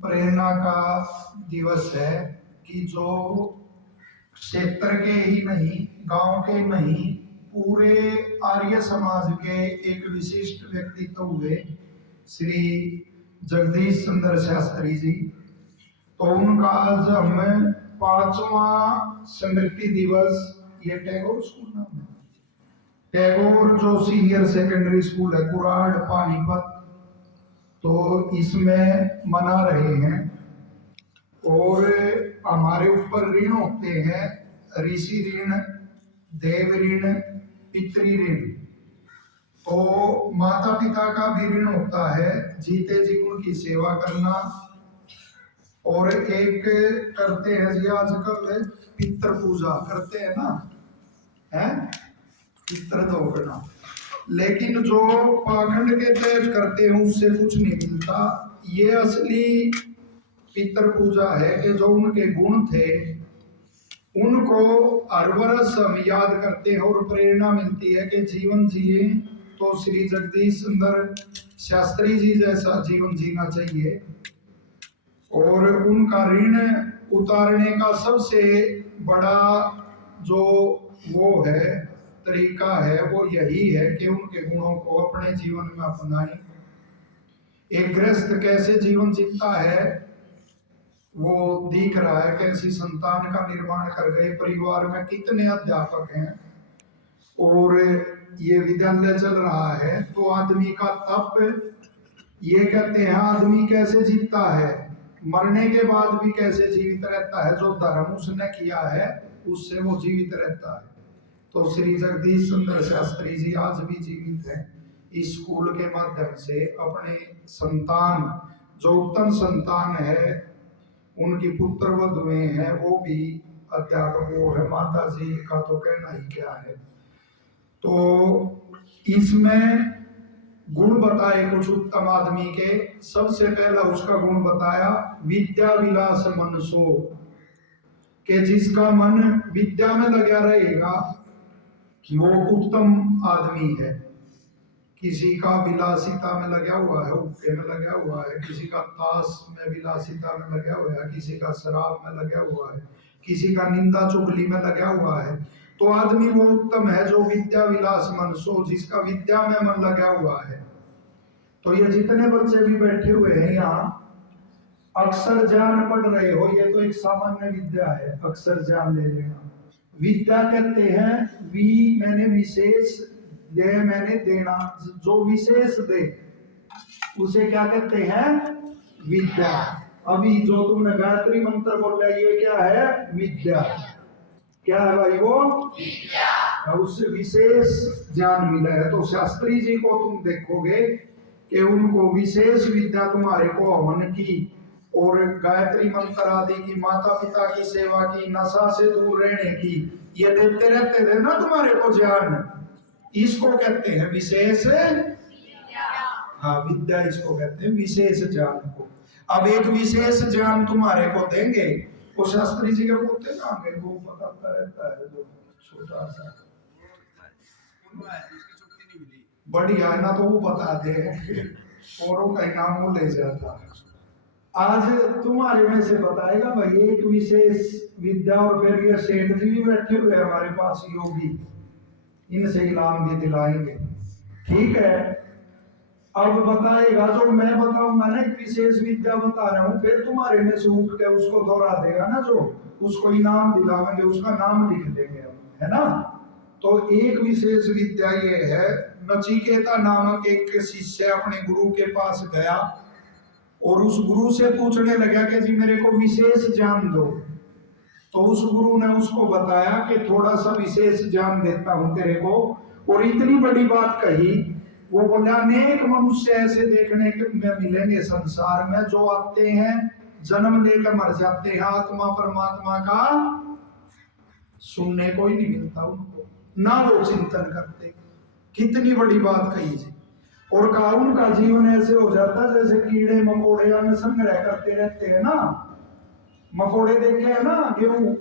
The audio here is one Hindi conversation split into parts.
प्रेरणा का दिवस है कि जो क्षेत्र के ही नहीं, गांव के नहीं, पूरे आर्य समाज के एक विशिष्ट व्यक्तित्व हुए श्री जगदीश चंद्र शास्त्री जी। तो उनका आज हम 5वां स्मृति दिवस, ये टैगोर स्कूल नाम है, टैगोर जो सीनियर सेकेंडरी स्कूल है कुराड़ पानीपत, तो इसमें मना रहे हैं। और हमारे ऊपर ऋण होते हैं, ऋषि ऋण, देव ऋण, पितृ ऋण। तो माता पिता का भी ऋण होता है, जीते जी उनकी सेवा करना। और एक करते हैं जी आजकल पितृ पूजा करते हैं ना, है पितृ दोगना। लेकिन जो पाखंड के तहत करते हैं उससे कुछ नहीं मिलता। ये असली पितृ पूजा है कि जो उनके गुण थे उनको हर वर्ष हम याद करते हैं और प्रेरणा मिलती है कि जीवन जिए तो श्री जगदीश चंद्र शास्त्री जी जैसा जीवन जीना चाहिए। और उनका ऋण उतारने का सबसे बड़ा जो वो है तरीका है वो यही है कि उनके गुणों को अपने जीवन में अपनाएं। एक गृहस्थ कैसे जीवन जीता है वो दिख रहा है, कैसी संतान का निर्माण कर गए, परिवार में कितने अध्यापक हैं और ये विद्यालय चल रहा है। तो आदमी का तप, ये कहते हैं आदमी कैसे जीता है, मरने के बाद भी कैसे जीवित रहता है, जो धर्म उसने किया है उससे वो जीवित रहता है। तो श्री जगदीश चंद्र शास्त्री जी आज भी जीवित हैं, इस स्कूल के माध्यम से अपने संतान, जो उत्तम संतान है उनकी पुत्र वधुएं हैं वो भी अध्यापक वो है, माता जी का तो कहना ही क्या है। तो इसमें गुण बताए कुछ उत्तम आदमी के। सबसे पहला उसका गुण बताया विद्या विलास मनसो, कि जिसका मन विद्या में लगा रहेगा वो उत्तम आदमी है। किसी का विलासिता में लगा हुआ है, हुक्के में लगा हुआ है, किसी का ताश में विलासिता में लगा हुआ है, किसी का शराब में लगा हुआ है, किसी का निंदा चुगली में लगा हुआ है, तो आदमी वो उत्तम है जो विद्या विलास मनसो, जिसका विद्या में मन लगा हुआ है। तो ये जितने बच्चे भी बैठे हुए हैं यहाँ अक्षर ज्ञान पढ़ रहे हो, ये तो एक सामान्य विद्या है, अक्षर ज्ञान ले लेना। विद्या कहते हैं वी मैंने विशेष, दे मैंने देना, जो विशेष दे उसे क्या कहते हैं विद्या। अभी जो तुमने गायत्री मंत्र बोला ये क्या है विद्या, क्या है भाई वो विद्या, उससे विशेष ज्ञान मिला है। तो शास्त्री जी को तुम देखोगे कि उनको विशेष विद्या तुम्हारे को हवन की और गायत्री मंत्र आदि की, माता पिता की सेवा की, नशा से दूर रहने की, ये देते रहते थे ना तुम्हारे को ज्ञान, इसको कहते हैं विशेष विद्या। हाँ विद्या इसको कहते हैं विशेष ज्ञान को। अब एक विशेष ज्ञान तुम्हारे को देंगे, वो शास्त्री जी के पोते कहां वो बताता रहता है, जो छोटा सा बढ़िया है ना, तो वो बता दे और वो कहीं नाम वो ले जाता। आज तुम्हारे में से बताएगा भाई एक विशेष विद्या। और फिर ये सेठ जी भी बैठे हुए हमारे पास योगी, इनसे इनाम भी दिलाएंगे, ठीक है। अब बताएगा जो मैं बताऊंगा ना, एक विशेष विद्या बता रहा हूं, फिर तुम्हारे में से उठ के उसको दोहरा देगा ना, जो उसको इनाम दिलाएंगे, उसका नाम लिख देंगे, है ना। तो एक विशेष विद्या ये है, नचिकेता नामक एक शिष्य अपने गुरु के पास गया और उस गुरु से पूछने लगा कि जी मेरे को विशेष ज्ञान दो। तो उस गुरु ने उसको बताया कि थोड़ा सा विशेष ज्ञान देता हूं तेरे को, और इतनी बड़ी बात कही। वो बोला अनेक मनुष्य ऐसे देखने के मिलेंगे संसार में जो आते हैं जन्म लेकर मर जाते हैं, आत्मा परमात्मा का सुनने को ही नहीं मिलता उनको, ना वो चिंतन करते। कितनी बड़ी बात कही जी। और कहा उनका जीवन ऐसे हो जाता जैसे कीड़े मकोड़े में संग्रह करते रहते हैं ना, मकोड़े देखे है ना गेहूं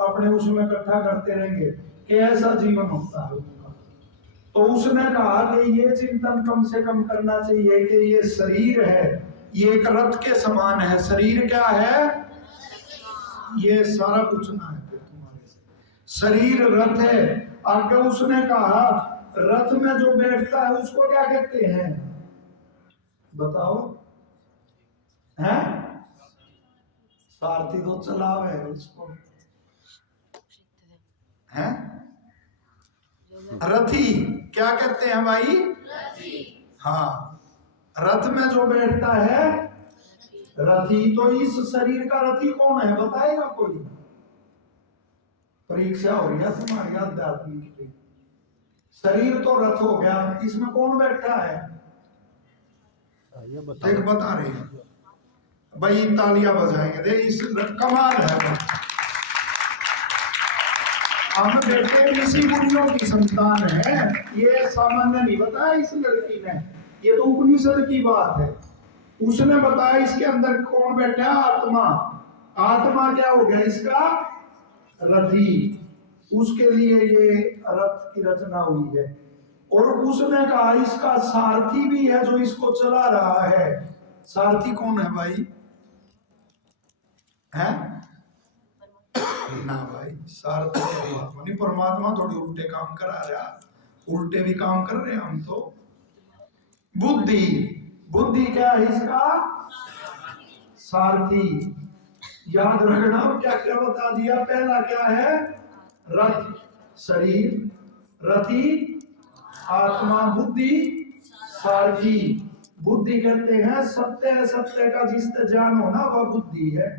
अपने उसमें इकट्ठा करते रहेंगे, कि ऐसा जीवन होता है उनका। तो उसने कहा कि ये चिंतन कम से कम करना चाहिए कि ये शरीर है, ये एक रथ के समान है। शरीर क्या है? ये सारा कुछ ना है फिर तुम्हारे से। शरीर रथ है। आगे उसने कहा रथ में जो बैठता है उसको क्या कहते हैं? बताओ। हैं? सारथी तो चलावे उसको। हैं? रथी क्या कहते हैं भाई? रथी। हाँ, रथ में जो बैठता है रथी। तो इस शरीर का रथी कौन है बताएगा कोई? परीक्षा हो रही है तुम्हारी आध्यात्मिक की। शरीर तो रथ हो गया, इसमें कौन बैठा है? देख बता रहे हैं भाई, तालियां बजाएंगे। देख इस कमाल है भाई। हम बेटे ऋषि मुनियों की संतान है। ये सामान्य नहीं बताया इस लड़की ने, ये तो उपनिषद की बात है। उसने बताया इसके अंदर कौन बैठा? आत्मा। आत्मा क्या हो गया इसका? रथी। उसके लिए ये रथ की रचना हुई है। और उसने कहा इसका सारथी भी है जो इसको चला रहा है। सारथी कौन है भाई? है ना भाई, सारथी परमात्मा नहीं। परमात्मा थोड़ी उल्टे काम करा रहा, उल्टे भी काम कर रहे हैं हम तो। बुद्धि। बुद्धि क्या है इसका? सारथी। याद रखना क्या क्या बता दिया। पहला क्या है? रथ शरीर, रथी आत्मा, बुद्धि सारथी। बुद्धि कहते हैं सत्य है, सत्य का जिससे ज्ञान होना वह बुद्धि है।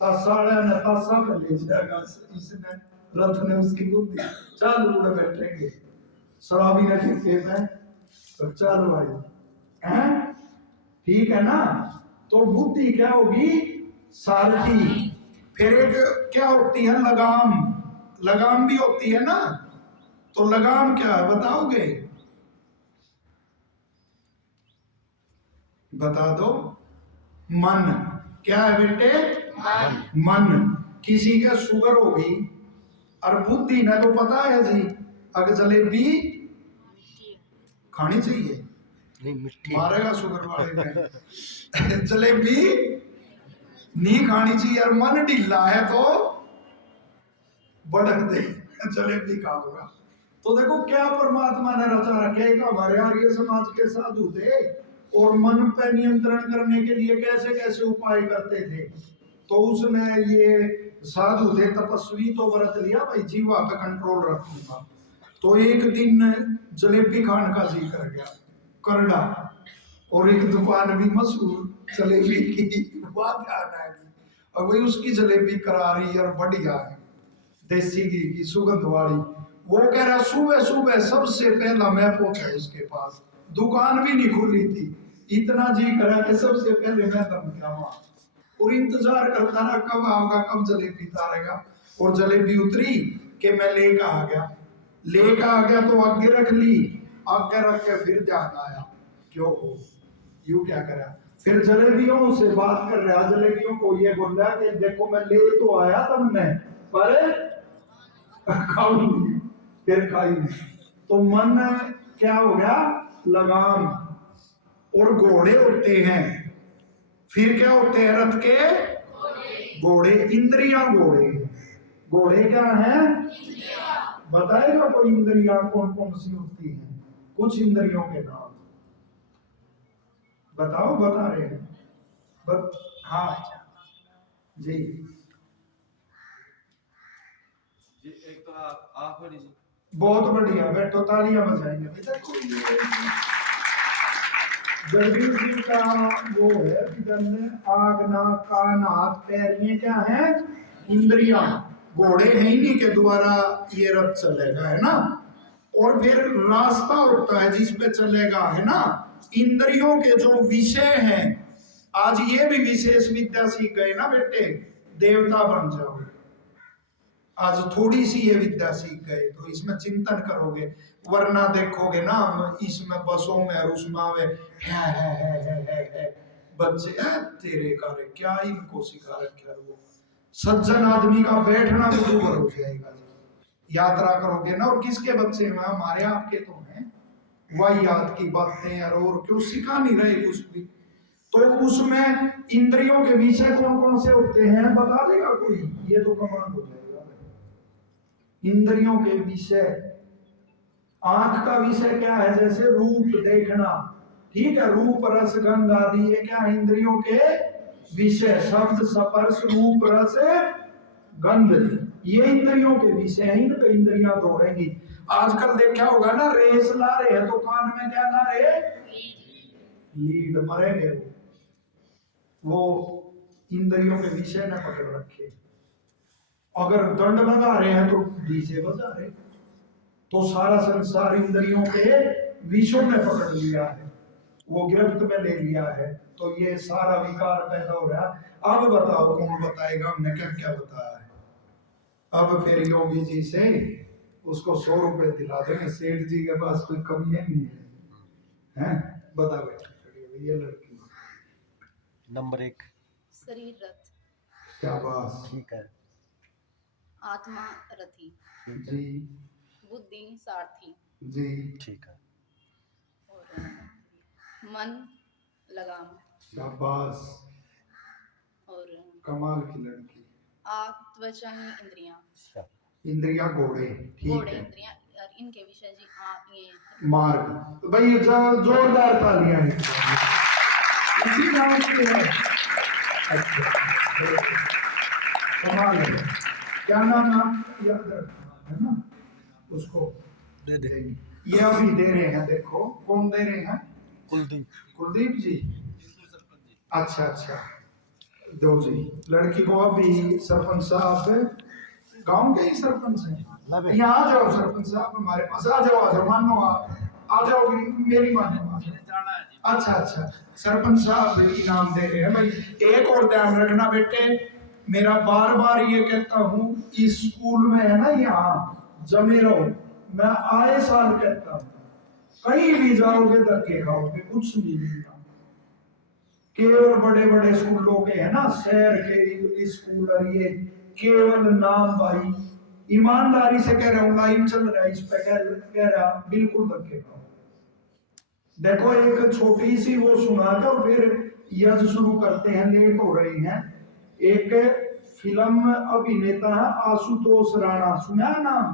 साढ़े नताशा में ले जाएगा इसने, रथ ने उसकी बुद्धि। चल उड़े बैठेंगे शराबी ने ठेके में, तो चल भाई हैं, ठीक है ना। तो बुद्धि क्या होगी? सारथी। फिर एक क्या होती है? लगाम। लगाम भी होती है ना। तो लगाम क्या है बताओगे? बता दो। मन। क्या है बेटे? मन। किसी के शुगर होगी और बुद्धि ने तो पता है जी अगर जलेबी खानी चाहिए, नहीं मिट्टी मारेगा शुगर वाले में। जलेबी नहीं खानी चाहिए और मन ढीला है तो भड़क दे जलेबी खाऊंगा। तो देखो क्या परमात्मा ने रचा रखे। हमारे आर्य समाज के साधु थे और मन पे नियंत्रण करने के लिए कैसे कैसे उपाय करते थे। तो उसने ये साधु थे तपस्वी, तो व्रत लिया भाई जीवा पे कंट्रोल रखूंगा। तो एक दिन जलेबी खाने का जी कर गया, करड़ा, और एक दुकान भी मशहूर जलेबी की, बात याद आएगी। और वही उसकी जलेबी करारी और बढ़िया है, देसी घी की सुगंध वाली। वो कह रहा सुबह सुबह सबसे पहला मैं पहुंचा उसके पास, दुकान भी नहीं खुली थी। इतना जी करा कि सबसे पहले मैं दम क्या वहां, और इंतजार करता रहा कब आओगा, कब जलेबी उतारेगा। और जलेबी उतरी कि मैं लेकर आ गया। लेकर आ गया तो आगे रख ली, आगे रख के फिर ध्यान आया क्यों हो यू क्या करा। फिर जलेबियों से बात कर रहा, जलेबियों को ये बोल रहा कि देखो मैं ले तो आया तुमने पर खाऊंगी, फिर खाई नहीं। तो मन क्या हो गया? लगाम। और घोड़े होते हैं, फिर क्या होते हैं? रथ के घोड़े। इंद्रियां घोड़े। घोड़े क्या है? बताएगा कोई इंद्रियां कौन कौन सी होती हैं? कुछ इंद्रियों के नाम बताओ। बता रहे हैं हाँ जी जी। एक तो आँख वाली जी। बहुत बढ़िया, बैठो तालियां बजाएंगे। देखो जगदीश जी का वो है आग, नाक, कान, हाथ, पैर, ये क्या है? इंद्रियां। घोड़े हैं ही नहीं के द्वारा ये रथ चलेगा, है ना। और फिर रास्ता होता है जिस पे चलेगा, है ना। इंद्रियों के जो विषय हैं, आज ये भी विशेष विद्या सीख गए ना बेटे, देवता बन जाओगे। आज थोड़ी सी ये विद्या सीख गए तो इसमें चिंतन करोगे, वरना देखोगे ना इसमें बसों में और उसमें है बच्चे तेरे कार्य क्या इनको सिखा रखे। वो सज्जन आदमी का बैठना तो दूर हो जाएगा। यात्रा करोगे ना, और किसके बच्चे हैं? हमारे आपके तो हैं। वही याद की बातें और क्यों सिखा नहीं रहे कुछ भी। तो उसमें इंद्रियों के विषय कौन कौन से होते हैं बता देगा कोई? ये तो कमाल हो जाएगा। इंद्रियों के विषय, आंख का विषय क्या है? जैसे रूप देखना, ठीक है, रूप रस गंध आदि, ये क्या है? इंद्रियों के विषय। शब्द स्पर्श रूप रस गंध, ये इंद्रियों के विषय हैं। इन पे इंद्रियां दौड़ेंगी। आजकल देखा होगा ना, रेस ला रहे हैं तो कान में क्या ला रहे हैं? लीड। मरेंगे वो इंद्रियों के विषय ने पकड़ रखे। अगर दंड लगा रहे हैं तो डीजे बजा रहे। तो सारा संसार इंद्रियों के विषयों ने पकड़ लिया है, वो गिरफ्त में ले लिया है। तो ये सारा विकार पैदा हो रहा है। अब बताओ कौन बताएगा हमने क्या क्या बताया है? अब फिर योगी जी से उसको 100 रुपए दिला देंगे। सेठ जी के पास कोई कमी नहीं है, हैं? बता बेटा, ये लड़की नंबर 1 शरीर रथ, शाबाश ठीक है आत्मा रथी, जी बुद्धि सारथी जी ठीक है और मन लगाम शाबाश, और कमाल की लड़की। आँख त्वचा इंद्रियां, इंद्रिया घोड़े, ठीक घोड़े है। इंद्रियां, और इनके विषय जी ये मार्ग। तो भाई ये जोरदार तालियां हैं। इसी नाम से है। अच्छा, कमाल है। क्या नाम याद रखना है ना उसको? दे दे। ये अभी दे रहे हैं, देखो कौन दे रहे हैं? कुलदीप कुलदीप जी। सरपंच जी। अच्छा अच्छा, दो जी। लड़की को अभी सरपंच साहब, गांव के ही सरपंच हैं। यहाँ आ जाओ सरपंच साहब हमारे पास, आ जाओ मानो आप आ जाओगे, मेरी मानो। अच्छा अच्छा, सरपंच साहब इनाम दे रहे हैं भाई। एक और ध्यान रखना बेटे, मेरा बार बार ये कहता हूँ, इस स्कूल में है ना यहाँ जमे रहो। मैं आए साल कहता हूँ, कहीं भी जाओगे धक्के खाओगे, कुछ नहीं मिलता। केवल बड़े बड़े स्कूलों के है ना, शहर के इंग्लिश स्कूल, और ये केवल नाम भाई। ईमानदारी से कह रहा हूँ, लाइव चल रहा है इस पे, कह रहा बिल्कुल धक्के खाओ। देखो एक छोटी सी वो सुनाकर फिर यज्ञ शुरू करते हैं, लेट हो रहे हैं। एक फिल्म अभिनेता है आशुतोष राणा, सुना है नाम?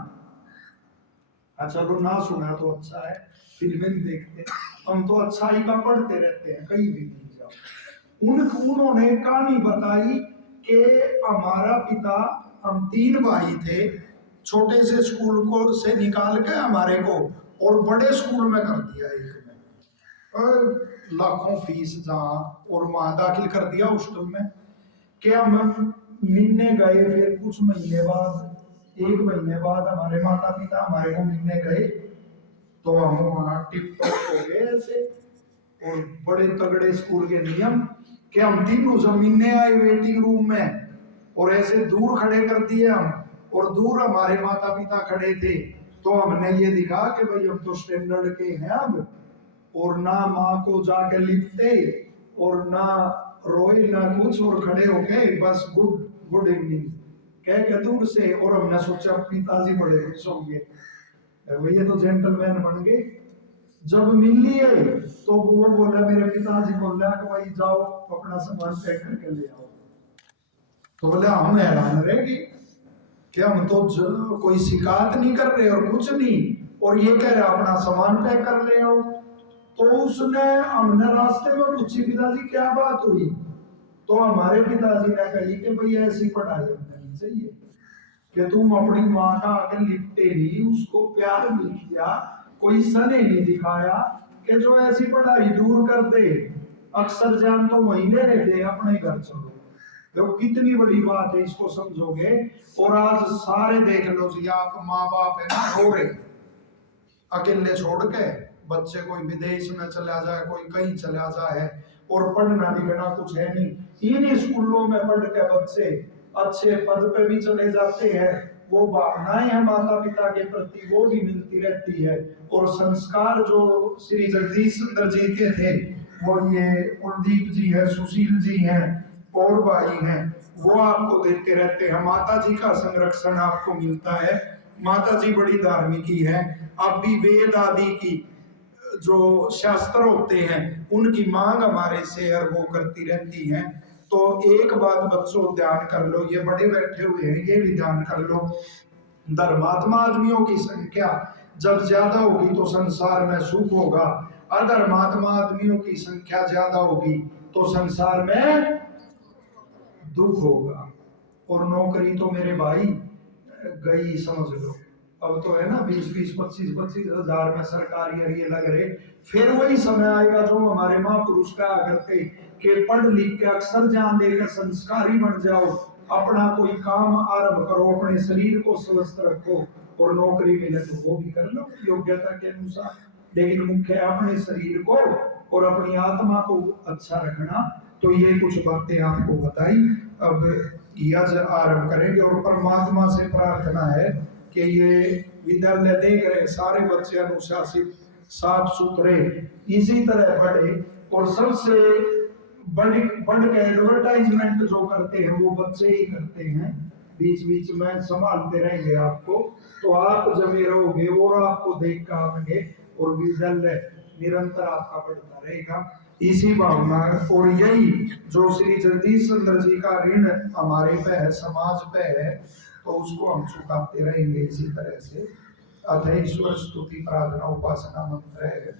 अच्छा चलो ना सुना तो अच्छा है, फिल्में देखते हम तो अच्छाई का पढ़ते रहते हैं, कहीं भी नहीं जाओ। उन्होंने कहानी बताई कि हमारा पिता, हम 3 भाई थे, छोटे से स्कूल को से निकाल के हमारे को और बड़े स्कूल में कर दिया, एक में और लाखों फीस जहाँ, और वहां दाखिल कर दिया हॉस्टल में। कि हम मिलने गए, फिर कुछ महीने बाद, 1 महीने बाद हमारे माता पिता हमारे को मिलने गए, तो हम वहाँ टिप टॉप हो गए ऐसे। और बड़े तगड़े स्कूल के नियम कि हम तीनों जमीने आए वेटिंग रूम में, और ऐसे दूर खड़े कर दिए हम, और दूर हमारे माता पिता खड़े थे। तो हमने ये दिखा कि भाई हम तो स्टैंडर्ड के हैं अब, और ना माँ को जाके लिपटे और ना रोए ना कुछ, और खड़े हो गए बस गुड गुड इवनिंग कह के दूर से। और हमने सोचा पिताजी बड़े खुश होंगे, भैया तो जेंटलमैन बन गए। जब मिल लिए तो वो बोला, मेरे पिताजी बोला कि भाई जाओ अपना सामान पैक करके ले आओ। तो बोले हम हैरान रह गए कि हम तो कोई शिकायत नहीं कर रहे और कुछ नहीं, और ये कह रहे अपना सामान पैक कर ले आओ। तो उसने, हमने रास्ते में पूछी पिताजी क्या बात हुई, तो हमारे पिताजी ने कही कि भाई ऐसी पढ़ाई करनी चाहिए कि तुम अपनी माँ का आगे लिपटे नहीं, उसको प्यार नहीं किया, कोई सने नहीं दिखाया, कि जो ऐसी पढ़ाई दूर कर दे, अक्सर जान तो महीने रहते अपने घर चलो। देखो कितनी बड़ी बात है, इसको समझोगे। और आज सारे देख लो जी, आप माँ बाप है ना रो रहे, अकेले छोड़ के बच्चे, कोई विदेश में चला जाए, कोई कहीं चला जाए, और पढ़ना लिखना कुछ है नहीं। इन स्कूलों में पढ़ के बच्चे अच्छे पद पे भी चले जाते हैं, वो भावनाएं हैं माता पिता के प्रति वो भी मिलती रहती है। और संस्कार जो श्री जगदीश सुंदर जी के थे, वो ये कुलदीप जी है, सुशील जी हैं, और भाई हैं, वो आपको देते रहते हैं। माता जी का संरक्षण आपको मिलता है। माता जी बड़ी धार्मिक ही है, अब भी वेद आदि की जो शास्त्र होते हैं उनकी मांग हमारे से और वो करती रहती हैं। तो एक बात बच्चों ध्यान कर लो, ये बड़े बैठे हुए हैं ये भी ध्यान कर लो, धर्मात्मा आदमियों की संख्या जब ज्यादा होगी तो संसार में सुख होगा, अधर्मात्मा आदमियों की संख्या ज्यादा होगी तो संसार में दुख होगा। और नौकरी तो मेरे भाई गई समझ लो, अब तो है ना 20-20, 25-25 हजार में सरकारी और ये लग रहे। फिर वही समय आएगा जो हमारे महापुरुष कहा करते कि पढ़ लिख के अक्षर जान लेकर संस्कारी बन जाओ, अपना कोई काम आरंभ करो, अपने शरीर को स्वस्थ रखो और नौकरी मिले तो वो भी कर लो योग्यता के अनुसार, लेकिन मुख्य है अपने शरीर को और अपनी आत्मा को अच्छा रखना। तो ये कुछ बातें आपको बताई। अब यज्ञ आरंभ करेंगे और परमात्मा से प्रार्थना है कि ये विद्यालय देख रहे सारे बच्चे अनुशासित साफ सुथरे इसी तरह पढ़े, और सबसे बढ़ के एडवर्टाइजमेंट जो करते हैं वो बच्चे ही करते हैं, बीच बीच में संभालते रहेंगे आपको, तो आप जमे रहोगे और आपको देख कर आएंगे और विद्यालय निरंतर आपका बढ़ता रहेगा इसी भावना। और यही जो श्री जगदीश चंद्र जी का ऋण हमारे पे है, समाज पे है, तो उसको हम चुकाते रहेंगे इसी तरह से। अतः ईश्वर स्तुति प्रार्थना उपासना मंत्र है।